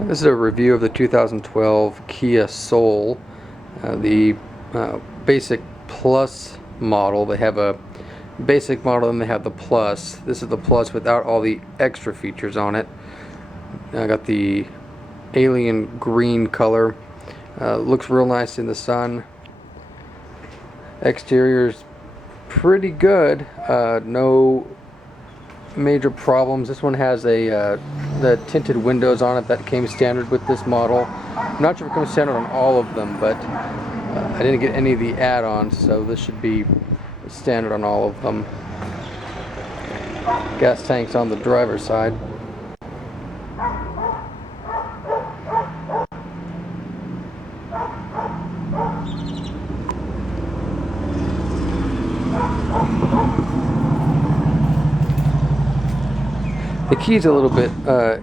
This is a review of the 2012 Kia Soul, the basic plus model. They have a basic model and they have the plus. This is the plus without all the extra features on it. I got the alien green color. Looks real nice in the sun. Exterior's pretty good. No major problems. This one has the tinted windows on it that came standard with this model. I'm not sure if it comes standard on all of them, but I didn't get any of the add-ons, so this should be standard on all of them. Gas tank's on the driver's side. The key's a little bit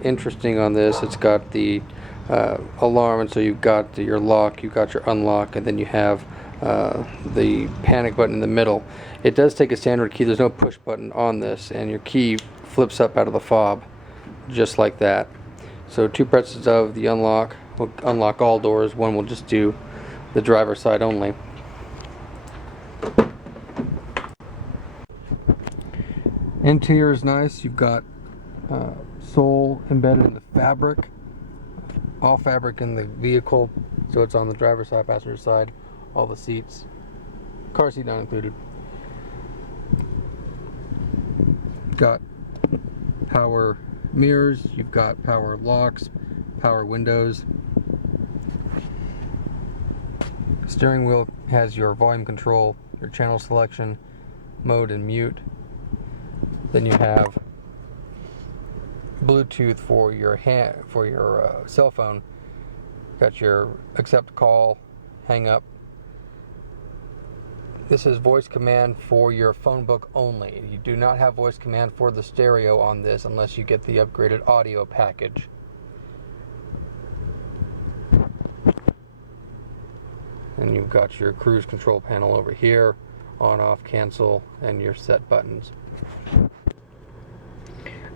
interesting on this. It's got the alarm, and so you've got your lock, you've got your unlock, and then you have the panic button in the middle. It does take a standard key. There's no push button on this, and your key flips up out of the fob just like that. So 2 presses of the unlock will unlock all doors. One will just do the driver's side only. Interior is nice. You've got Soul embedded in the fabric, all fabric in the vehicle, so it's on the driver's side, passenger side, all the seats, car seat not included. Got power mirrors, you've got power locks, power windows. Steering wheel has your volume control, your channel selection, mode and mute. Then you have Bluetooth for your cell phone. Got your accept call, hang up. This is voice command for your phone book only. You do not have voice command for the stereo on this unless you get the upgraded audio package. And you've got your cruise control panel over here, on, off, cancel, and your set buttons.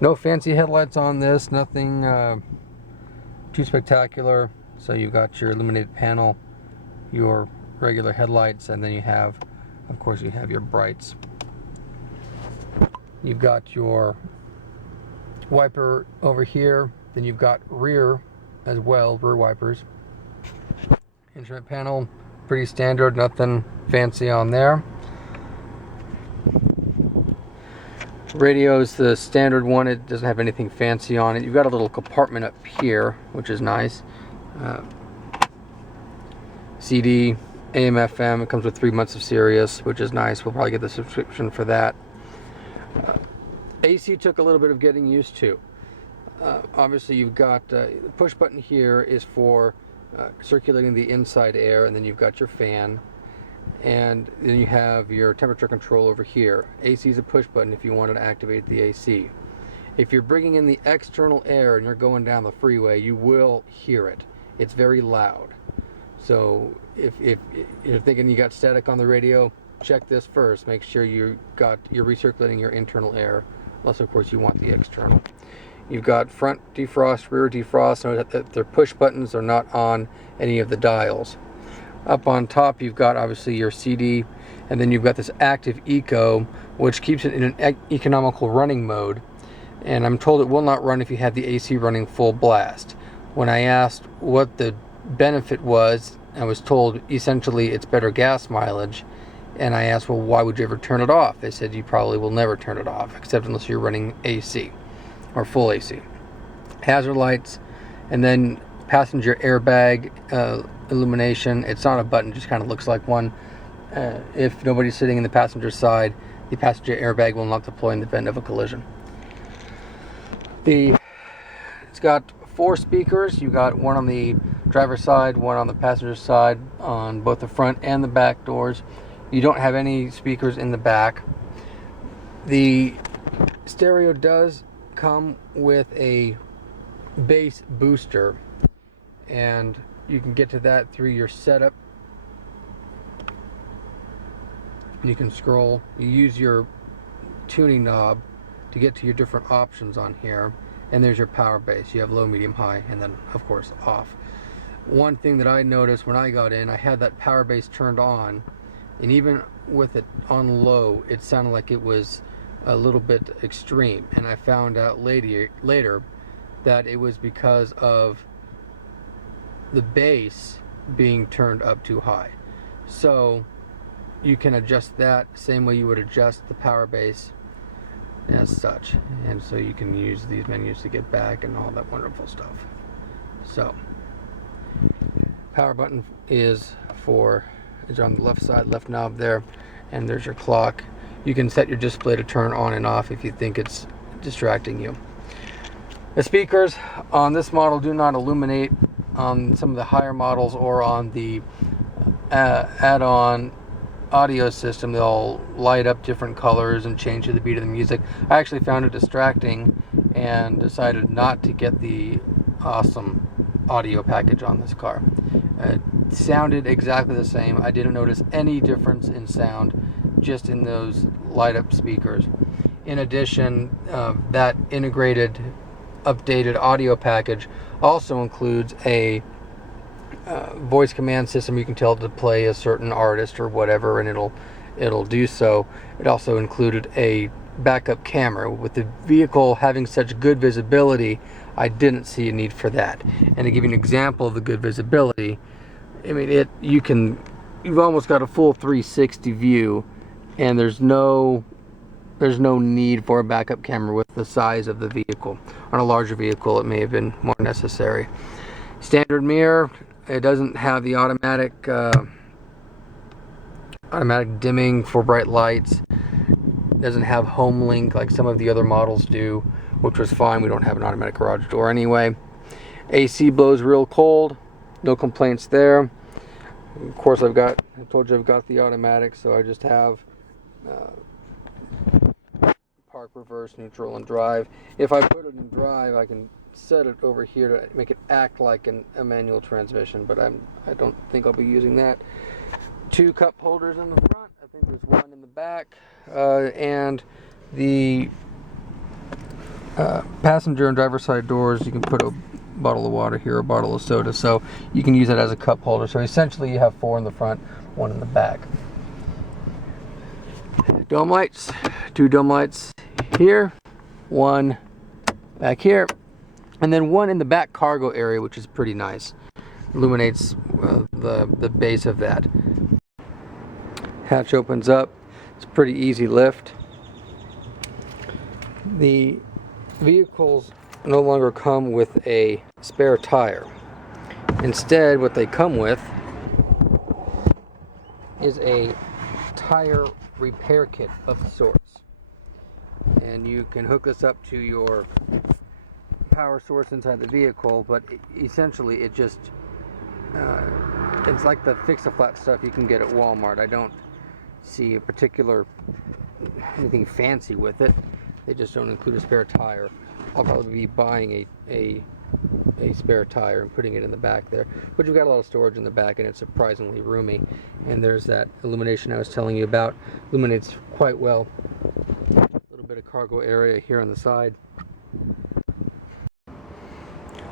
No fancy headlights on this, nothing too spectacular. So you've got your illuminated panel, your regular headlights, and then you have, of course, you have your brights. You've got your wiper over here, then you've got rear as well, rear wipers. Instrument panel, pretty standard, nothing fancy on there. Radio is the standard one. It doesn't have anything fancy on it. You've got a little compartment up here, which is nice. CD, AM, FM. It comes with 3 months of Sirius, which is nice. We'll probably get the subscription for that. AC took a little bit of getting used to. Obviously, you've got the push button here is for circulating the inside air, and then you've got your fan. And then you have your temperature control over here. AC is a push button if you wanted to activate the AC. If you're bringing in the external air and you're going down the freeway, you will hear it. It's very loud. So if you're thinking you got static on the radio, check this first. Make sure you're recirculating your internal air, unless of course you want the external. You've got front defrost, rear defrost. Note that their push buttons are not on any of the dials. Up on top you've got obviously your CD, and then you've got this active eco, which keeps it in an economical running mode, and I'm told it will not run if you have the AC running full blast. When I asked what the benefit was, I was told essentially it's better gas mileage, and I asked, well, why would you ever turn it off? They said you probably will never turn it off, except unless you're running AC or full AC. Hazard lights, and then passenger airbag illumination. It's not a button, just kind of looks like one. If nobody's sitting in the passenger side, the passenger airbag will not deploy in the event of a collision. It's got 4 speakers. You got one on the driver's side, one on the passenger side, on both the front and the back doors. You don't have any speakers in the back. The stereo does come with a bass booster, and you can get to that through your setup. You can scroll. You use your tuning knob to get to your different options on here, and there's your power base. You have low, medium, high, and then of course off. One thing that I noticed when I got in, I had that power base turned on, and even with it on low, it sounded like it was a little bit extreme. And I found out later that it was because of the bass being turned up too high. So you can adjust that same way you would adjust the power base as such, and so you can use these menus to get back and all that wonderful stuff. So power button is on the left side, left knob there, and there's your clock. You can set your display to turn on and off if you think it's distracting you. The speakers on this model do not illuminate. On some of the higher models or on the add-on audio system, they'll light up different colors and change to the beat of the music. I actually found it distracting and decided not to get the awesome audio package on this car. It sounded exactly the same. I didn't notice any difference in sound, just in those light up speakers. In addition, that integrated updated audio package also includes a voice command system. You can tell it to play a certain artist or whatever, and it'll do so. It also included a backup camera. With the vehicle having such good visibility, I didn't see a need for that. And to give you an example of the good visibility, I mean, you've almost got a full 360 view, and there's no need for a backup camera with the size of the vehicle. On a larger vehicle, it may have been more necessary. Standard mirror. It doesn't have the automatic dimming for bright lights. It doesn't have home link like some of the other models do, which was fine. We don't have an automatic garage door anyway. AC blows real cold. No complaints there. Of course, I told you I've got the automatic, so I just have park, reverse, neutral, and drive. If I put it in drive, I can set it over here to make it act like a manual transmission, but I don't think I'll be using that. 2 cup holders in the front. I think there's one in the back, and the passenger and driver side doors, you can put a bottle of water here, a bottle of soda, so you can use it as a cup holder. So essentially you have 4 in the front, 1 in the back. Dome lights, 2 dome lights here, 1 back here, and then 1 in the back cargo area, which is pretty nice. Illuminates the base of that. Hatch opens up. It's a pretty easy lift. The vehicles no longer come with a spare tire. Instead, what they come with is a tire repair kit of sorts, and you can hook this up to your power source inside the vehicle, but essentially it just it's like the fix-a-flat stuff you can get at Walmart. I don't see anything fancy with it. They just don't include a spare tire. I'll probably be buying a spare tire and putting it in the back there. But you've got a lot of storage in the back, and it's surprisingly roomy. And there's that illumination I was telling you about. Illuminates quite well. A little bit of cargo area here on the side.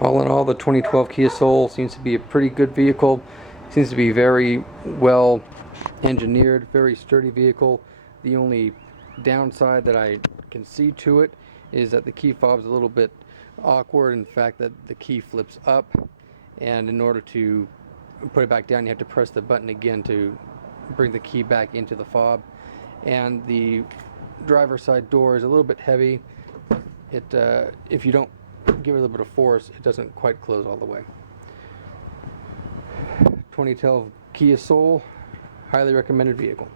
All in all, the 2012 Kia Soul seems to be a pretty good vehicle. Seems to be very well engineered, very sturdy vehicle. The only downside that I can see to it is that the key fob's a little bit awkward. In fact, that the key flips up, and in order to put it back down, you have to press the button again to bring the key back into the fob. And the driver's side door is a little bit heavy. If you don't give it a little bit of force, it doesn't quite close all the way. 2012 Kia Soul, highly recommended vehicle.